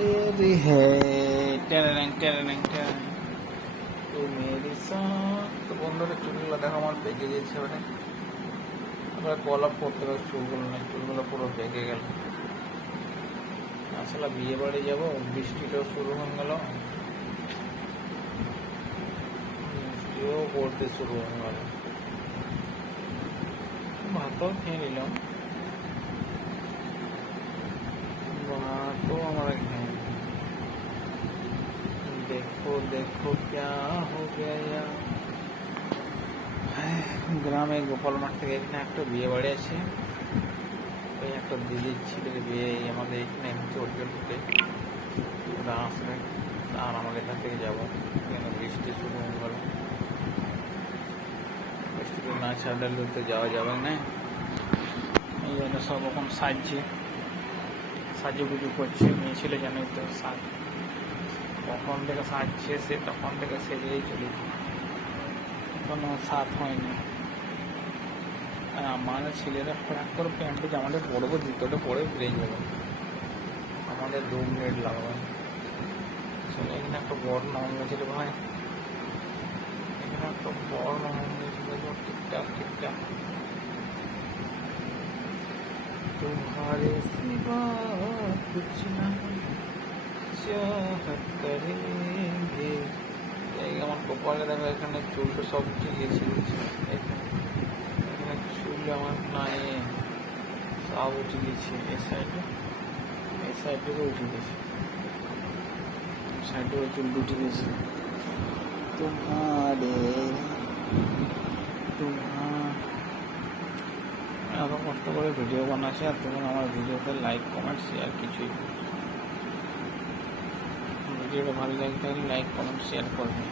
शायरी है টেরেং টেরেং টেরেং তো মেরি সাথ। তো বন্ধুরা চুলগুলো দেখো আমার পেকে গেছে, মানে আমরা কলাপ করতে পারি চুলগুলো না, চুলগুলো পুরো পেকে গেল। আসলে বিয়ে বাড়ি যাবো, বৃষ্টিটাও শুরু হয়ে গেল, বৃষ্টিও পড়তে শুরু হয়ে গেল। ভাতও খেয়ে নিলাম, ভাতও আমরা খেয়ে নিলাম। দেখো দেখো ক্যা হো গয়া। গ্রামে গোপাল মাঠ থেকে এখানে একটা বিয়ে বাড়ি আছে, ওই একটা দিদির ছেলের বিয়ে আমাদের এখানে চলতে ওরা আসবে, আর আমাদের এখান থেকে যাবো। কেন বৃষ্টি শুরু হয়ে গেল, বৃষ্টিতে না ছাড়লে তো যাওয়া যাবে না। এই জন্য সব এখন সাজুগুজু করছে, মেয়ে ছেলে জানোই তো কখন থেকে সাজছে, সে তখন থেকে সেজেই চলেছে, কোনো সাথ হয়নি। আর আমাদের ছেলেরা ফ্রাক করে প্যান্টে জামাটা পরবো, জুতোটা পরে বেরিয়ে যাবে, আমাদের 2 মিনিট লাগবে। চলে এখানে একটা বড় নাম গেছিল ভাই, এখানে একটা বড় নাম গেছিল, ঠিকঠাক ঠিকঠাক। तुम्हारे सिवा कुछ ना चाहत करेंगे। আমার কপালে দেখো এখানে চুলটা সব উঠে গেছে, এখানে চুল আমার নাই, সব উঠে গেছে। এই সাইডে উঠে গেছে, সাইডে চুল উঠে গেছে। এত কষ্ট করে ভিডিও বানাচ্ছে, আর তুমি আমার ভিডিওতে লাইক কমেন্ট শেয়ার কিছুই। ভিডিওটা ভালো লাগে থাকলে লাইক কমেন্ট শেয়ার করবে।